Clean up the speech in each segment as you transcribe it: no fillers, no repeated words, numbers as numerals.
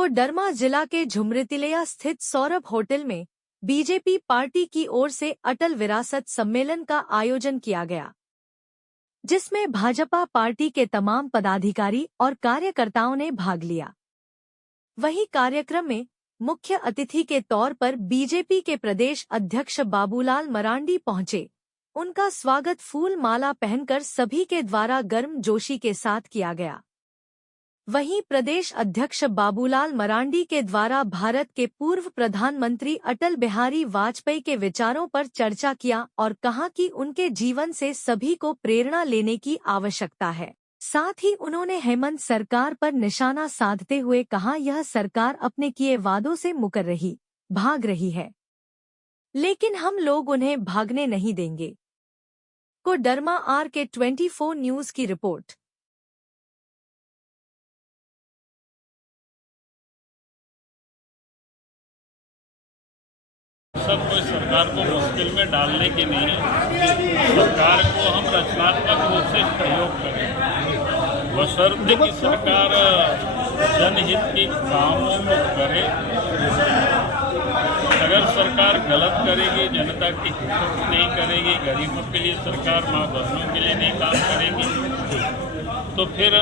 कोडरमा जिला के झुमरीतिलैया स्थित सौरभ होटल में बीजेपी पार्टी की ओर से अटल विरासत सम्मेलन का आयोजन किया गया, जिसमें भाजपा पार्टी के तमाम पदाधिकारी और कार्यकर्ताओं ने भाग लिया। वहीं कार्यक्रम में मुख्य अतिथि के तौर पर बीजेपी के प्रदेश अध्यक्ष बाबूलाल मरांडी पहुंचे। उनका स्वागत फूल माला पहनकर सभी के द्वारा गर्मजोशी के साथ किया गया। वहीं प्रदेश अध्यक्ष बाबूलाल मरांडी के द्वारा भारत के पूर्व प्रधानमंत्री अटल बिहारी वाजपेयी के विचारों पर चर्चा किया और कहा कि उनके जीवन से सभी को प्रेरणा लेने की आवश्यकता है। साथ ही उन्होंने हेमंत सरकार पर निशाना साधते हुए कहा, यह सरकार अपने किए वादों से मुकर भाग रही है, लेकिन हम लोग उन्हें भागने नहीं देंगे। कोडरमा RK24 न्यूज की रिपोर्ट। सब कोई सरकार को मुश्किल में डालने की नहीं है। सरकार को हम रचनात्मक रूप से सहयोग करें, बशर्ते कि सरकार जनहित के कामों को करे। अगर सरकार गलत करेगी, जनता की हित नहीं करेगी, गरीबों के लिए सरकार माँ बहनों के लिए नहीं काम करेगी, तो फिर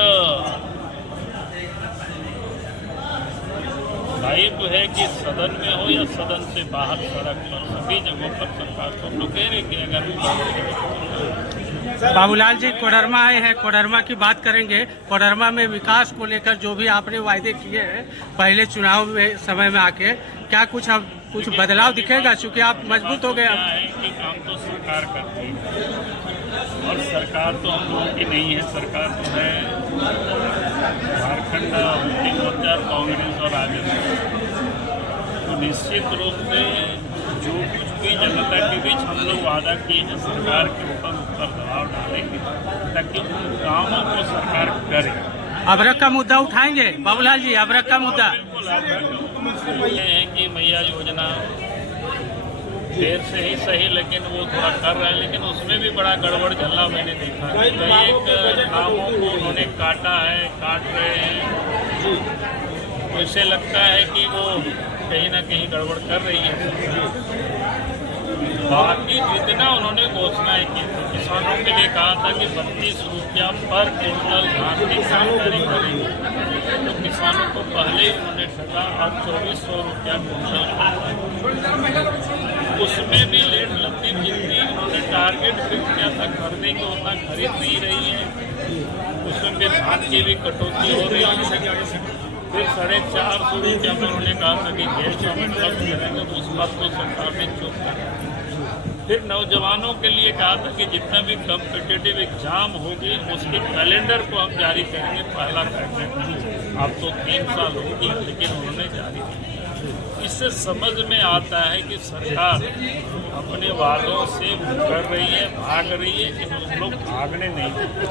दायित्व है कि सदन में हो या सदन से बाहर सड़क पर सभी जगहों पर सरकार को रुकेगी। अगर बाबूलाल जी कोडरमा आए हैं, कोडरमा की बात करेंगे। कोडरमा में विकास को लेकर जो भी आपने वायदे किए हैं पहले चुनाव में समय में आके, क्या कुछ बदलाव दिखेगा? चूँकि आप मजबूत हो गए। अब कि काम तो सरकार करती है और सरकार तो हम लोगों की नहीं है। सरकार तो है झारखंड मुक्ति मोर्चा, कांग्रेस और राजद। तो निश्चित रूप से जो कुछ भी जनता के बीच हम लोग वादा किए हैं, सरकार के ऊपर दबाव डालेंगे ताकि उन कामों को सरकार करे। अबरक का मुद्दा उठाएंगे बाबूलाल जी? अबरक का मुद्दा है कि मैया योजना देर से ही सही, लेकिन वो थोड़ा कर रहा है, लेकिन उसमें भी बड़ा गड़बड़ झल्ला मैंने देखा है। एक नामों को उन्होंने काट रहे हैं, तो इससे लगता है कि वो कहीं ना कहीं गड़बड़ कर रही है। बाकी जितना उन्होंने घोषणाएं की थी, किसानों के लिए कहा था कि 32 रुपया पर क्विंटल धान की खरीदारी करेंगे, तो किसानों को पहले ही उन्होंने ठगा और 2400 रुपया क्विंटल। उसमें भी लेट लगती जितनी उन्होंने टारगेट फिक्स किया था खरीदेंगे उतना खरीद नहीं रही है। उसमें भी धान की भी कटौती हो रही है। फिर 450 रुपया में उन्होंने कहा था कि गैस उपलब्ध करेंगे, तो उस बात को सरकार ने चुप कर। फिर नौजवानों के लिए कहा था कि जितना भी कम्पिटिटिव एग्जाम होगी उसके कैलेंडर को हम जारी करेंगे, पहला पैकेट। अब तो 3 साल हो गया, लेकिन उन्होंने जारी किया। इससे समझ में आता है कि सरकार अपने वादों से मुकर रही है, भाग रही है, कि लोग भागने नहीं देते।